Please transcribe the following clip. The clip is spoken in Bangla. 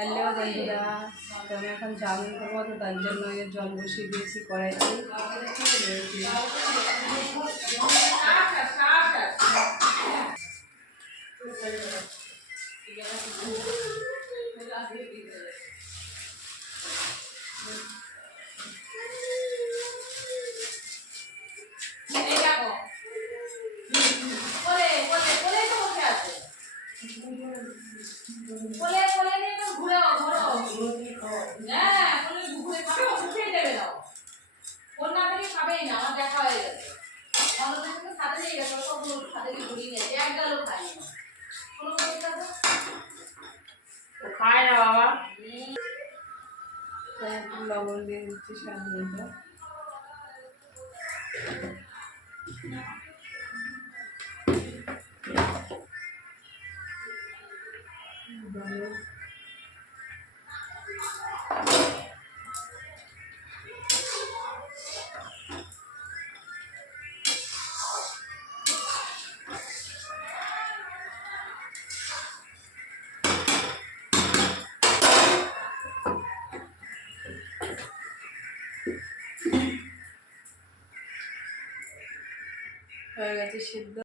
হ্যালো বন্ধুরা, তো আমি এখন চাউমিন করবো, তো তার জন্য জল বসিয়ে দিয়েছি কড়াইতে। খায় না বাবা, লবণ দিয়ে দিচ্ছি স্বাদ মতো। হয়ে গেছে সিদ্ধ।